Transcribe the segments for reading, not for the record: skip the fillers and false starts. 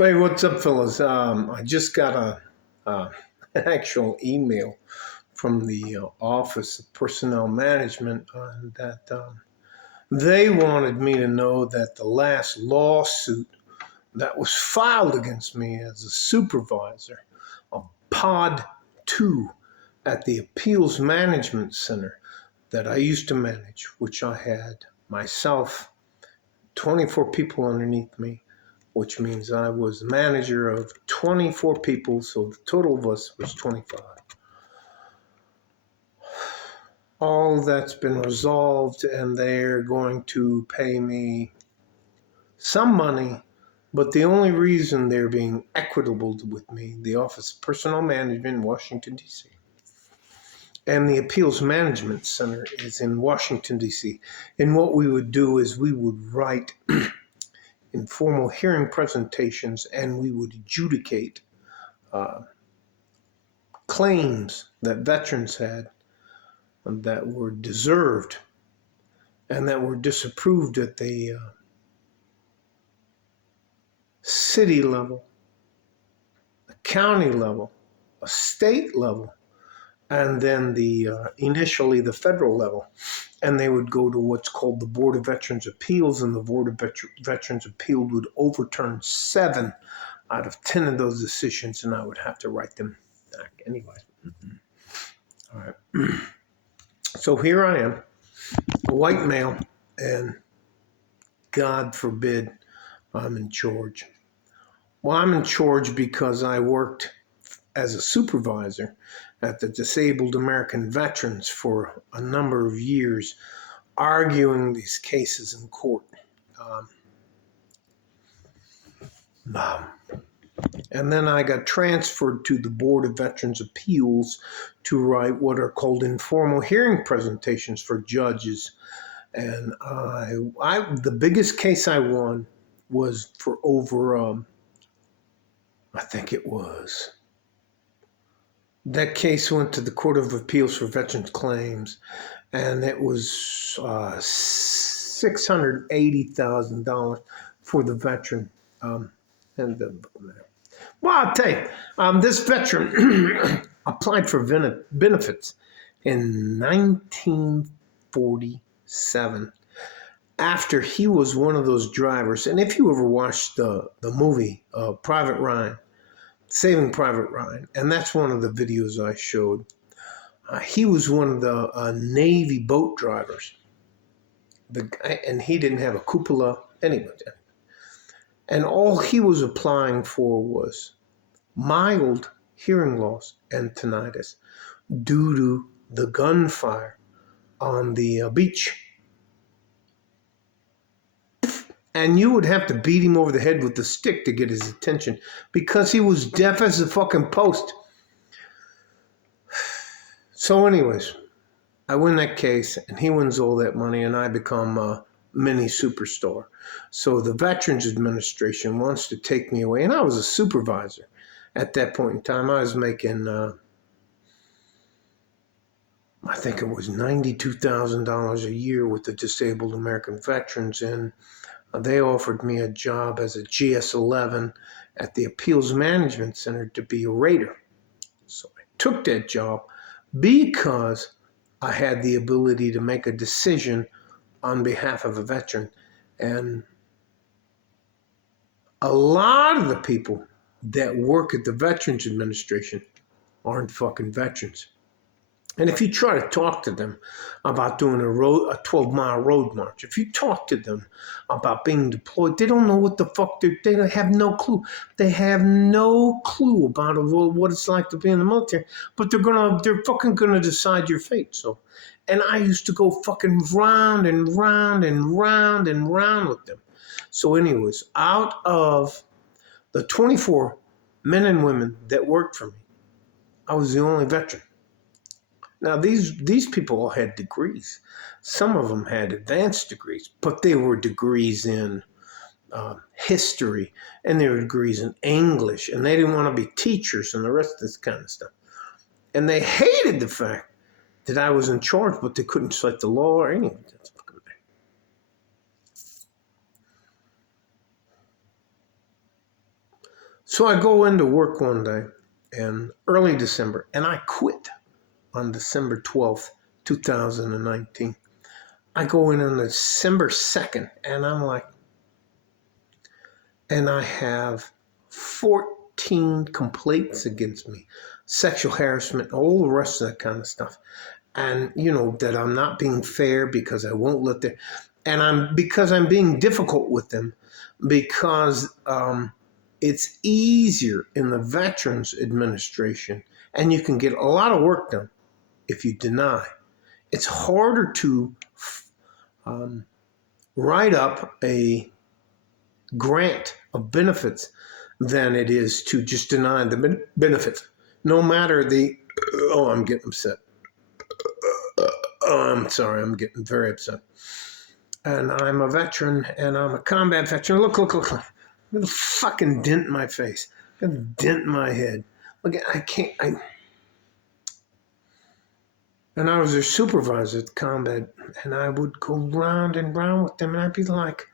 Hey, what's up, fellas? I just got an actual email from the Office of Personnel Management that they wanted me to know that the last lawsuit that was filed against me as a supervisor of Pod 2 at the Appeals Management Center that I used to manage, which I had myself, 24 people underneath me, which means I was manager of 24 people, so the total of us was 25. All that's been resolved, and they're going to pay me some money, but the only reason they're being equitable with me, the Office of Personnel Management in Washington, D.C., and the Appeals Management Center is in Washington, D.C. And what we would do is we would write informal hearing presentations, and we would adjudicate claims that veterans had that were deserved and that were disapproved at the city level, the county level, a state level, and then initially the federal level. And they would go to what's called the Board of Veterans Appeals, and the Board of Veterans Appeals would overturn 7 out of 10 of those decisions, and I would have to write them back anyway. All right. So here I am, a white male, and God forbid I'm in charge. Well, I'm in charge because I worked as a supervisor at the Disabled American Veterans for a number of years, arguing these cases in court. And then I got transferred to the Board of Veterans Appeals to write what are called informal hearing presentations for judges. And the biggest case I won was for over, I think it was. That case went to the Court of Appeals for Veterans Claims, and it was $680,000 for the veteran. Well, I'll tell you, this veteran applied for benefits in 1947 after he was one of those drivers. And if you ever watched the movie Private Ryan, Saving Private Ryan, and that's one of the videos I showed, he was one of the Navy boat drivers. And he didn't have a cupola anyway. And all he was applying for was mild hearing loss and tinnitus due to the gunfire on the beach. And you would have to beat him over the head with the stick to get his attention because he was deaf as a fucking post. So anyways, I win that case and he wins all that money and I become a mini superstar. So the Veterans Administration wants to take me away. And I was a supervisor at that point in time. I was making, I think it was $92,000 a year with the Disabled American Veterans. And they offered me a job as a GS-11 at the Appeals Management Center to be a rater. So I took that job because I had the ability to make a decision on behalf of a veteran. And a lot of the people that work at the Veterans Administration aren't fucking veterans. And if you try to talk to them about doing a 12-mile road march, if you talk to them about being deployed, they don't know what the fuck they have no clue. They have no clue about what it's like to be in the military, but they're fucking gonna decide your fate. So, and I used to go fucking round and round and round and round with them. So anyways, out of the 24 men and women that worked for me, I was the only veteran. Now, these people all had degrees. Some of them had advanced degrees, but they were degrees in history, and they were degrees in English, and they didn't want to be teachers and the rest of this kind of stuff. And they hated the fact that I was in charge, but they couldn't cite the law or anything. That's fucking bad. So I go into work one day in early December, and I quit on December 12th, 2019. I go in on December 2nd, and I'm like, and I have 14 complaints against me, sexual harassment, all the rest of that kind of stuff. And, you know, that I'm not being fair because I won't let them, and because I'm being difficult with them because it's easier in the Veterans Administration and you can get a lot of work done if you deny. It's harder to write up a grant of benefits than it is to just deny the benefits. No matter I'm getting upset. I'm sorry, I'm getting very upset. And I'm a veteran, and I'm a combat veteran. Look. Look at the fucking dent in my face. Look at the dent in my head. Look, and I was their supervisor at combat, and I would go round and round with them, and I'd be like,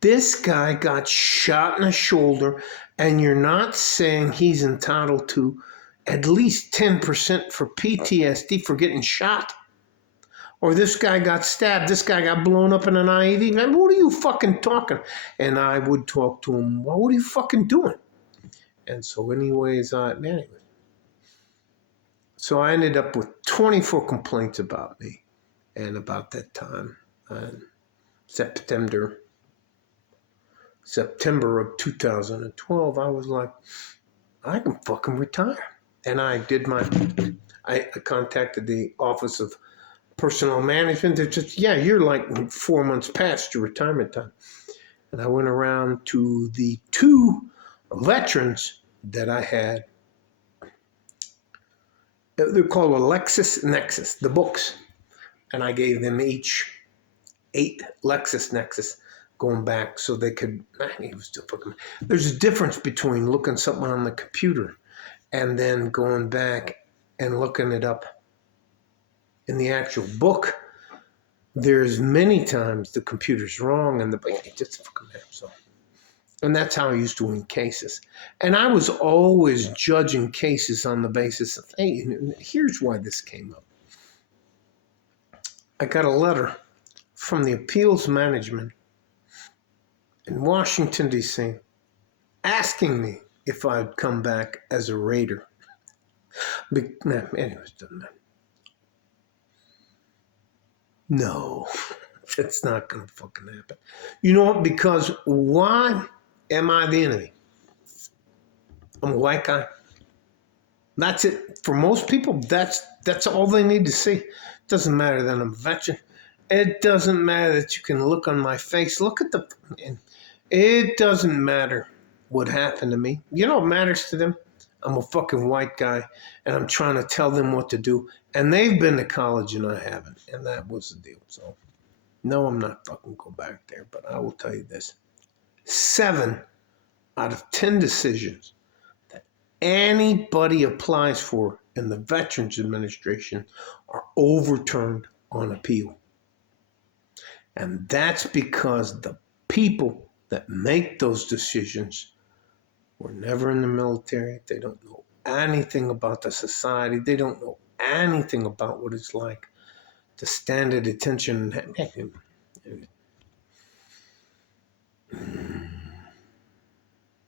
this guy got shot in the shoulder, and you're not saying he's entitled to at least 10% for PTSD for getting shot? Or this guy got stabbed, this guy got blown up in an IED. Man, what are you fucking talking? And I would talk to him, well, what are you fucking doing? And so anyways, so I ended up with 24 complaints about me. And about that time, September of 2012, I was like, I can fucking retire. And I contacted the Office of Personnel Management. They're just, yeah, you're like 4 months past your retirement time. And I went around to the 2 veterans that I had. They're called LexisNexis, the books. And I gave them each 8 LexisNexis going back so they could, there's a difference between looking something on the computer and then going back and looking it up in the actual book. There's many times the computer's wrong and and that's how I used to win cases. And I was always judging cases on the basis of, hey, here's why this came up. I got a letter from the appeals management in Washington, D.C., asking me if I'd come back as a raider. Anyways, doesn't matter. No, it's not going to fucking happen. You know what? Because why am I the enemy? I'm a white guy. That's it. For most people, that's all they need to see. It doesn't matter that I'm a veteran. It doesn't matter that you can look on my face. Look at it doesn't matter what happened to me. You know what matters to them? I'm a fucking white guy, and I'm trying to tell them what to do. And they've been to college, and I haven't. And that was the deal. So, no, I'm not fucking going back there. But I will tell you this. 7 out of 10 decisions that anybody applies for in the Veterans Administration are overturned on appeal. And that's because the people that make those decisions were never in the military. They don't know anything about the society. They don't know anything about what it's like to stand at attention.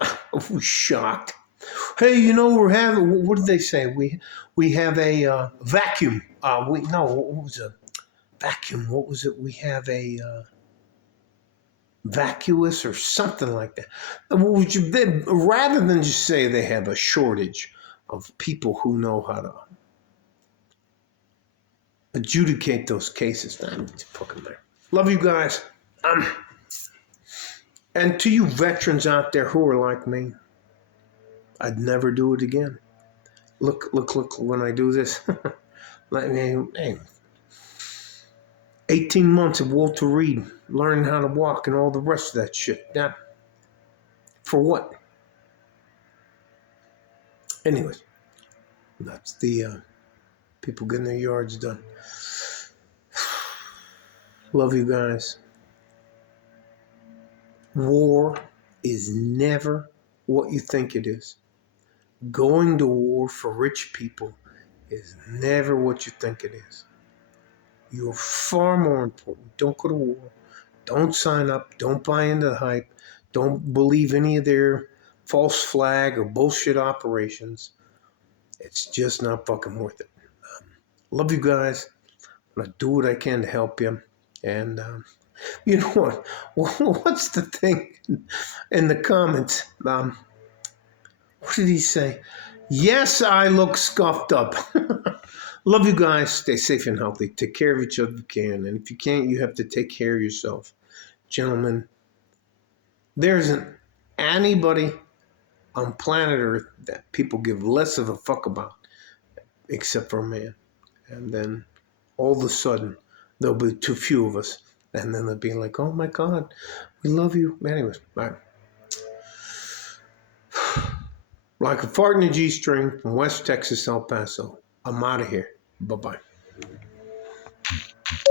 I was shocked. Hey, you know, what did they say? We have a vacuum. What was a vacuum? What was it? We have a vacuous or something like that. Rather than just say they have a shortage of people who know how to adjudicate those cases. Fucking there. Love you guys. And to you veterans out there who are like me, I'd never do it again. Look when I do this. Let me, 18 months of Walter Reed, learning how to walk and all the rest of that shit. Yeah. For what? Anyways, that's the people getting their yards done. Love you guys. War is never, what you think it is. Going to war for rich people is never what you think it is. You're far more important. Don't go to war. Don't sign up. Don't buy into the hype. Don't believe any of their false flag or bullshit operations. It's just not fucking worth it. Love you guys. I'm going to do what I can to help you. And you know what? What's the thing in the comments? What did he say? Yes, I look scuffed up. Love you guys. Stay safe and healthy. Take care of each other if you can. And if you can't, you have to take care of yourself. Gentlemen, there isn't anybody on planet Earth that people give less of a fuck about except for a man. And then all of a sudden, there'll be too few of us. And then they'll be like, oh my God, we love you. Anyways, all right. Like a fart in a G-string from West Texas, El Paso. I'm out of here. Bye-bye.